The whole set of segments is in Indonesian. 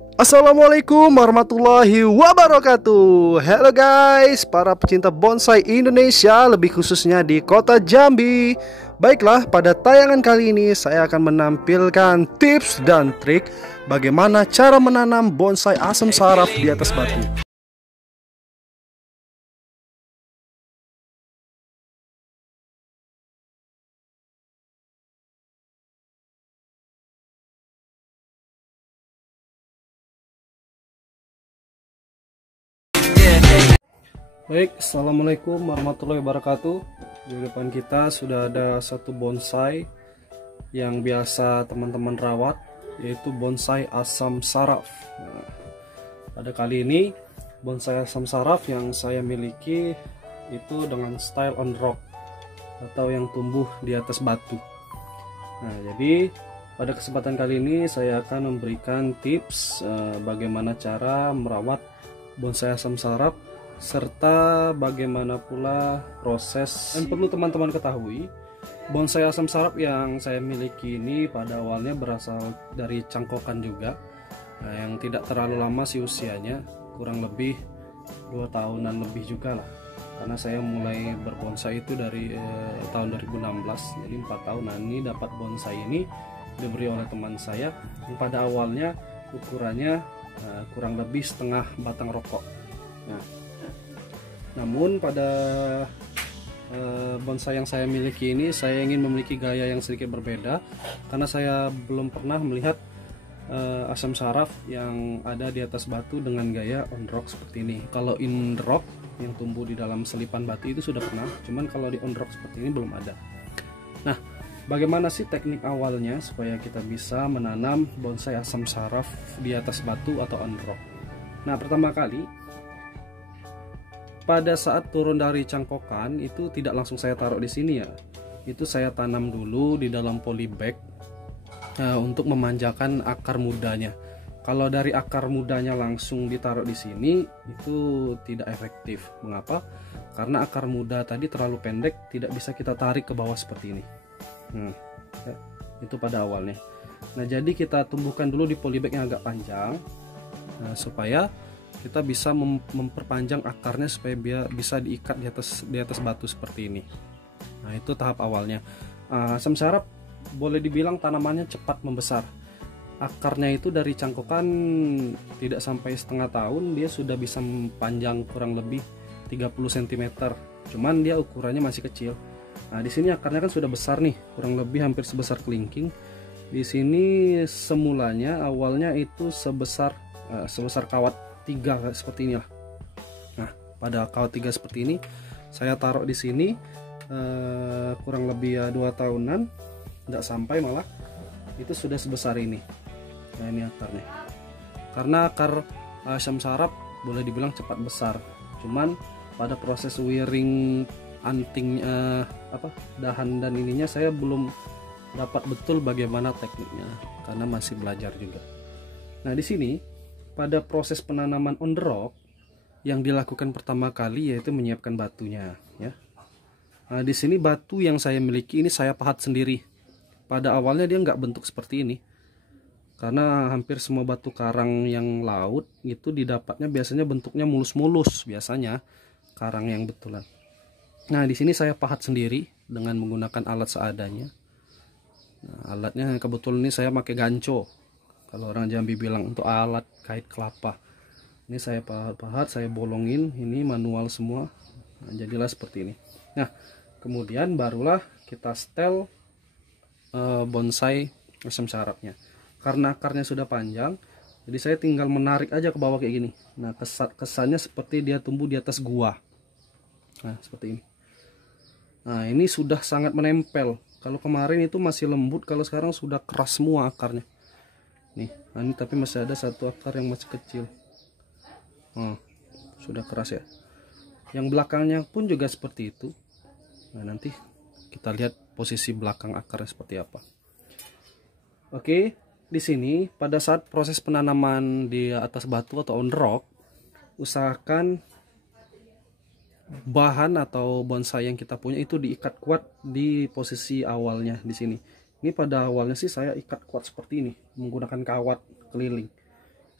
Assalamualaikum warahmatullahi wabarakatuh. Halo guys, para pecinta bonsai Indonesia, lebih khususnya di kota Jambi. Baiklah, pada tayangan kali ini saya akan menampilkan tips dan trik bagaimana cara menanam bonsai asam saraf di atas batu. Baik, assalamualaikum warahmatullahi wabarakatuh. Di depan kita sudah ada satu bonsai yang biasa teman-teman rawat, yaitu bonsai asam saraf. Nah, pada kali ini bonsai asam saraf yang saya miliki itu dengan style on rock atau yang tumbuh di atas batu. Nah, jadi pada kesempatan kali ini saya akan memberikan tips bagaimana cara merawat bonsai asam saraf, serta bagaimana pula proses. Dan perlu teman-teman ketahui, bonsai asam saraf yang saya miliki ini pada awalnya berasal dari cangkokan juga, yang tidak terlalu lama sih usianya, kurang lebih 2 tahunan lebih juga lah, karena saya mulai berbonsai itu dari tahun 2016, jadi 4 tahun. Nah, ini dapat bonsai ini diberi oleh teman saya yang pada awalnya ukurannya kurang lebih setengah batang rokok. Nah, namun pada bonsai yang saya miliki ini, saya ingin memiliki gaya yang sedikit berbeda, karena saya belum pernah melihat asam saraf yang ada di atas batu dengan gaya on rock seperti ini. Kalau in rock yang tumbuh di dalam selipan batu itu sudah pernah, cuman kalau di on rock seperti ini belum ada. Nah, bagaimana sih teknik awalnya supaya kita bisa menanam bonsai asam saraf di atas batu atau on rock? Nah, pertama kali pada saat turun dari cangkokan itu tidak langsung saya taruh di sini ya. Itu saya tanam dulu di dalam polybag untuk memanjakan akar mudanya. Kalau dari akar mudanya langsung ditaruh di sini itu tidak efektif. Mengapa? Karena akar muda tadi terlalu pendek, tidak bisa kita tarik ke bawah seperti ini. Ya, itu pada awalnya. Nah, jadi kita tumbuhkan dulu di polybag yang agak panjang, supaya kita bisa memperpanjang akarnya supaya bisa diikat di atas batu seperti ini. Nah, itu tahap awalnya. Asam saraf boleh dibilang tanamannya cepat membesar. Akarnya itu dari cangkokan tidak sampai setengah tahun dia sudah bisa panjang kurang lebih 30 cm. Cuman dia ukurannya masih kecil. Nah, di sini akarnya kan sudah besar nih, kurang lebih hampir sebesar kelingking. Di sini semulanya awalnya itu sebesar kawat 3 seperti inilah. Nah, pada kawat 3 seperti ini saya taruh di sini kurang lebih 2 tahunan, tidak sampai malah itu sudah sebesar ini. Nah, ini akarnya. Karena akar asam saraf boleh dibilang cepat besar, cuman pada proses wiring anting dahan dan ininya saya belum dapat betul bagaimana tekniknya karena masih belajar juga. Nah, di sini pada proses penanaman on the rock yang dilakukan pertama kali yaitu menyiapkan batunya ya. Nah, di sini batu yang saya miliki ini saya pahat sendiri. Pada awalnya dia nggak bentuk seperti ini, karena hampir semua batu karang yang laut itu didapatnya biasanya bentuknya mulus-mulus, biasanya karang yang betulan. Nah, di sini saya pahat sendiri dengan menggunakan alat seadanya. Nah, alatnya kebetulan ini saya pakai ganco. Kalau orang Jambi bilang untuk alat kait kelapa. Ini saya pahat, saya bolongin, ini manual semua. Nah, jadilah seperti ini. Nah, kemudian barulah kita setel bonsai asam sarafnya. Karena akarnya sudah panjang, jadi saya tinggal menarik aja ke bawah kayak gini. Nah, kesannya seperti dia tumbuh di atas gua. Nah, seperti ini. Nah, ini sudah sangat menempel. Kalau kemarin itu masih lembut, kalau sekarang sudah keras semua akarnya. Nih, ini tapi masih ada satu akar yang masih kecil. Sudah keras ya. Yang belakangnya pun juga seperti itu. Nah, nanti kita lihat posisi belakang akarnya seperti apa. Oke, di sini pada saat proses penanaman di atas batu atau on rock, usahakan bahan atau bonsai yang kita punya itu diikat kuat di posisi awalnya di sini. Ini pada awalnya sih saya ikat kuat seperti ini, menggunakan kawat keliling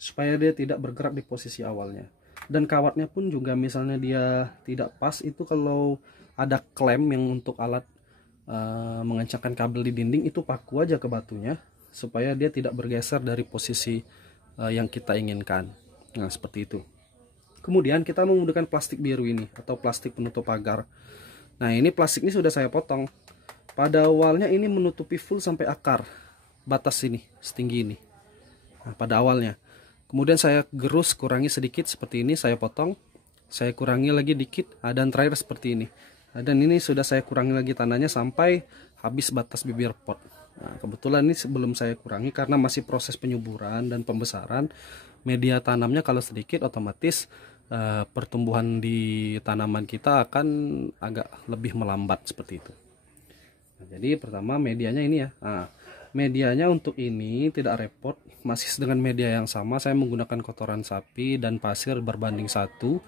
supaya dia tidak bergerak di posisi awalnya. Dan kawatnya pun juga misalnya dia tidak pas, itu kalau ada klem yang untuk alat mengencangkan kabel di dinding, itu paku aja ke batunya supaya dia tidak bergeser dari posisi yang kita inginkan. Nah, seperti itu. Kemudian kita menggunakan plastik biru ini atau plastik penutup pagar. Nah, ini plastik ini sudah saya potong. Pada awalnya ini menutupi full sampai akar batas ini, setinggi ini. Nah, pada awalnya. Kemudian saya gerus, kurangi sedikit seperti ini, saya potong. Saya kurangi lagi dikit, dan terakhir seperti ini. Dan ini sudah saya kurangi lagi tanahnya sampai habis batas bibir pot. Nah, kebetulan ini sebelum saya kurangi karena masih proses penyuburan dan pembesaran. Media tanamnya kalau sedikit otomatis pertumbuhan di tanaman kita akan agak lebih melambat seperti itu. Nah, jadi pertama medianya ini ya. Nah, medianya untuk ini tidak repot, masih dengan media yang sama. Saya menggunakan kotoran sapi dan pasir berbanding 1.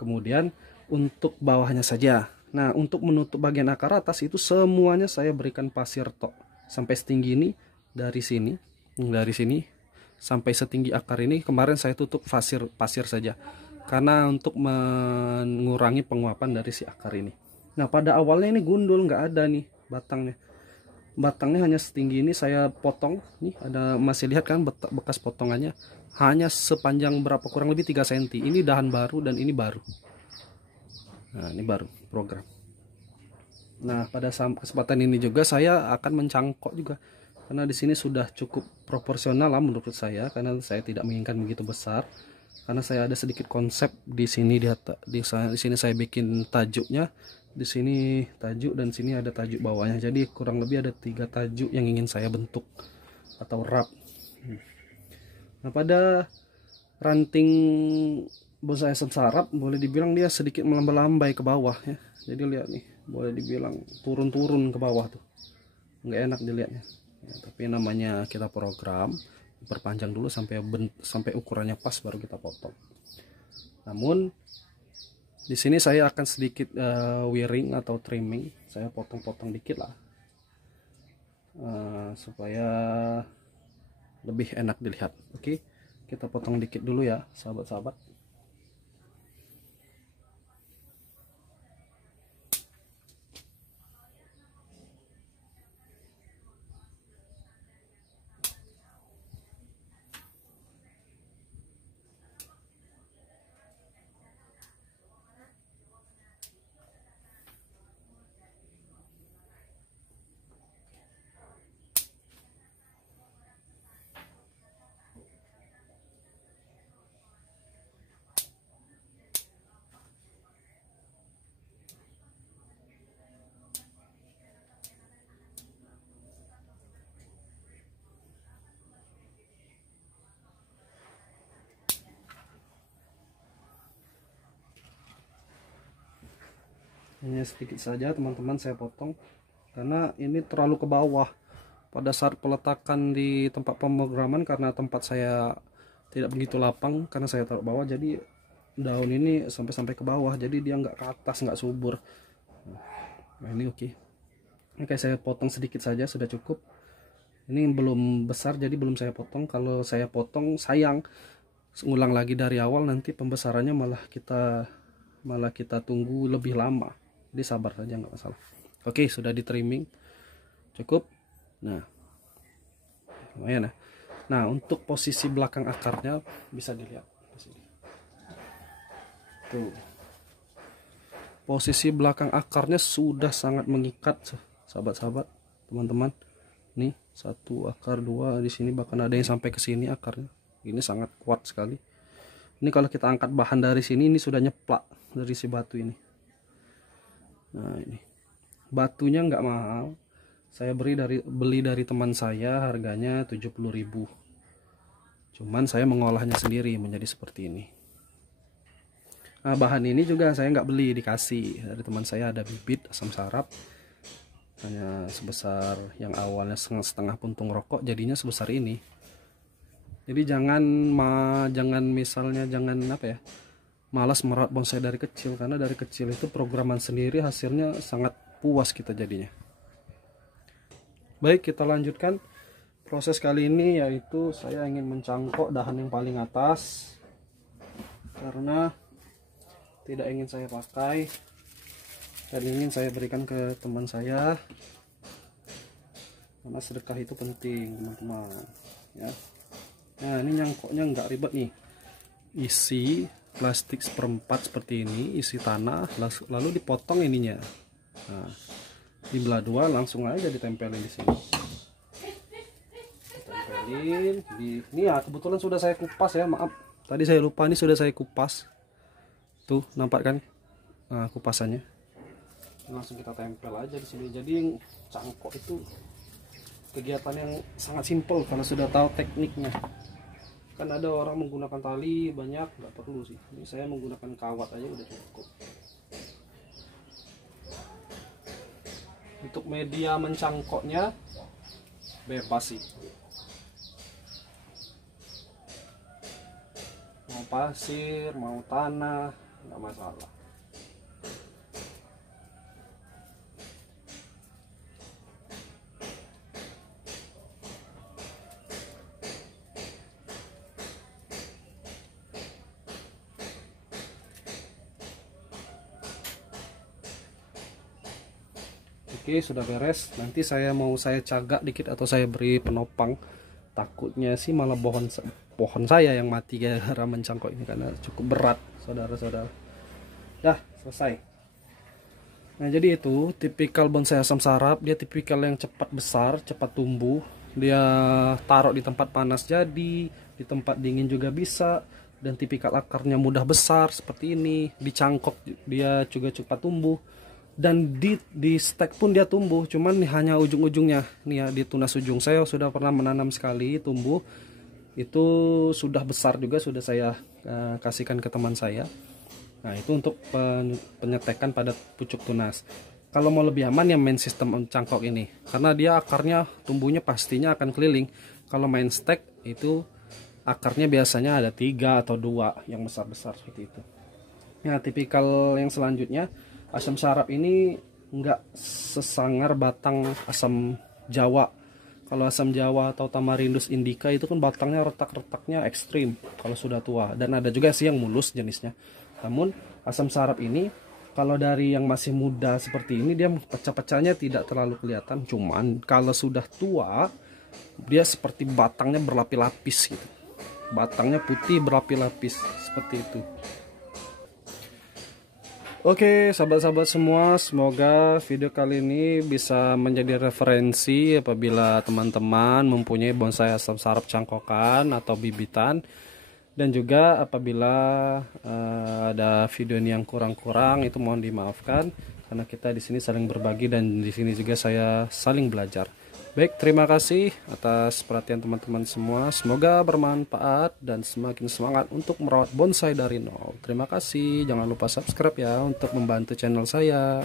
Kemudian untuk bawahnya saja. Nah, untuk menutup bagian akar atas itu semuanya saya berikan pasir tok sampai setinggi ini, dari sini sampai setinggi akar ini. Kemarin saya tutup pasir saja karena untuk mengurangi penguapan dari si akar ini. Nah, pada awalnya ini gundul, nggak ada nih batangnya hanya setinggi ini. Saya potong nih, ada masih lihat kan bekas potongannya, hanya sepanjang berapa, kurang lebih 3 cm. Ini dahan baru dan ini baru. Nah, ini baru program. Nah, pada kesempatan ini juga saya akan mencangkok juga, karena di sini sudah cukup proporsional lah menurut saya, karena saya tidak menginginkan begitu besar. Karena saya ada sedikit konsep di sini, di sini saya bikin tajuknya, di sini tajuk dan sini ada tajuk bawahnya. Jadi kurang lebih ada 3 tajuk yang ingin saya bentuk atau wrap. Nah, pada ranting bonsai asam sarap boleh dibilang dia sedikit melambai ke bawah ya. Jadi lihat nih, boleh dibilang turun-turun ke bawah tuh, nggak enak dilihatnya ya, tapi namanya kita program, perpanjang dulu sampai ukurannya pas baru kita potong. Namun di sini saya akan sedikit wiring atau trimming, saya potong-potong dikit lah supaya lebih enak dilihat. Oke, kita potong dikit dulu ya sahabat-sahabat. Hanya sedikit saja teman-teman saya potong, karena ini terlalu ke bawah pada saat peletakan di tempat pemrograman. Karena tempat saya tidak begitu lapang, karena saya taruh bawah, jadi daun ini sampai ke bawah, jadi dia nggak ke atas, nggak subur. Nah, ini oke, saya potong sedikit saja sudah cukup. Ini belum besar jadi belum saya potong. Kalau saya potong sayang, ngulang lagi dari awal, nanti pembesarannya malah kita tunggu lebih lama. Jadi sabar saja, nggak masalah. Oke, sudah di trimming cukup. Nah, lumayan ya. Nah, untuk posisi belakang akarnya bisa dilihat di sini. Tuh, posisi belakang akarnya sudah sangat mengikat sahabat-sahabat, teman-teman. Nih 1 akar, 2 di sini, bahkan ada yang sampai ke sini akarnya. Ini sangat kuat sekali. Ini kalau kita angkat bahan dari sini, ini sudah nyeplak dari si batu ini. Nah, ini batunya nggak mahal, saya beli dari teman saya, harganya 70.000. Cuman saya mengolahnya sendiri menjadi seperti ini. Nah, bahan ini juga saya nggak beli, dikasih dari teman saya. Ada bibit asam sarap, hanya sebesar, yang awalnya setengah puntung rokok jadinya sebesar ini. Jadi jangan malas merawat bonsai dari kecil, karena dari kecil itu programan sendiri, hasilnya sangat puas kita jadinya. Baik, kita lanjutkan proses kali ini yaitu saya ingin mencangkok dahan yang paling atas karena tidak ingin saya pakai dan ingin saya berikan ke teman saya, karena sedekah itu penting teman-teman ya. Nah ini nyangkoknya nggak ribet nih, isi plastik seperempat seperti ini, isi tanah, lalu dipotong ininya. Nah di belah dua langsung aja ditempelin di sini. Ini ya kebetulan sudah saya kupas ya, maaf tadi saya lupa, ini sudah saya kupas tuh, nampak kan kupasannya. Langsung kita tempel aja di sini. Jadi cangkok itu kegiatan yang sangat simpel kalau sudah tahu tekniknya. Kan ada orang menggunakan tali banyak, nggak perlu sih, ini saya menggunakan kawat aja udah cukup. Untuk media mencangkoknya bebas sih, mau pasir mau tanah nggak masalah. Oke sudah beres, nanti saya cagak dikit atau saya beri penopang. Takutnya sih malah pohon saya yang mati gara-gara mencangkok ini, karena cukup berat saudara-saudara. Dah selesai. Nah jadi itu tipikal bonsai asam sarap, dia tipikal yang cepat besar, cepat tumbuh. Dia taruh di tempat panas jadi, di tempat dingin juga bisa, dan tipikal akarnya mudah besar seperti ini. Dicangkok dia juga cepat tumbuh, dan di stek pun dia tumbuh, cuman hanya ujung-ujungnya nih ya, di tunas ujung. Saya sudah pernah menanam sekali, tumbuh itu sudah besar juga, sudah saya kasihkan ke teman saya. Nah itu untuk penyetekan pada pucuk tunas. Kalau mau lebih aman ya main sistem cangkok ini, karena dia akarnya tumbuhnya pastinya akan keliling. Kalau main stek itu akarnya biasanya ada 3 atau 2 yang besar-besar seperti itu. Nah tipikal yang selanjutnya, asam sarap ini enggak sesangar batang asam Jawa. Kalau asam Jawa atau Tamarindus indica itu kan batangnya retak-retaknya ekstrim kalau sudah tua, dan ada juga sih yang mulus jenisnya. Namun asam sarap ini kalau dari yang masih muda seperti ini dia pecah-pecahnya tidak terlalu kelihatan, cuman kalau sudah tua dia seperti batangnya berlapis-lapis gitu. Batangnya putih berlapis-lapis seperti itu. Oke sahabat-sahabat semua, semoga video kali ini bisa menjadi referensi apabila teman-teman mempunyai bonsai asam sarap cangkokan atau bibitan, dan juga apabila ada video ini yang kurang-kurang itu mohon dimaafkan, karena kita di sini saling berbagi dan di sini juga saya saling belajar. Baik, terima kasih atas perhatian teman-teman semua. Semoga bermanfaat dan semakin semangat untuk merawat bonsai dari nol. Terima kasih. Jangan lupa subscribe ya untuk membantu channel saya.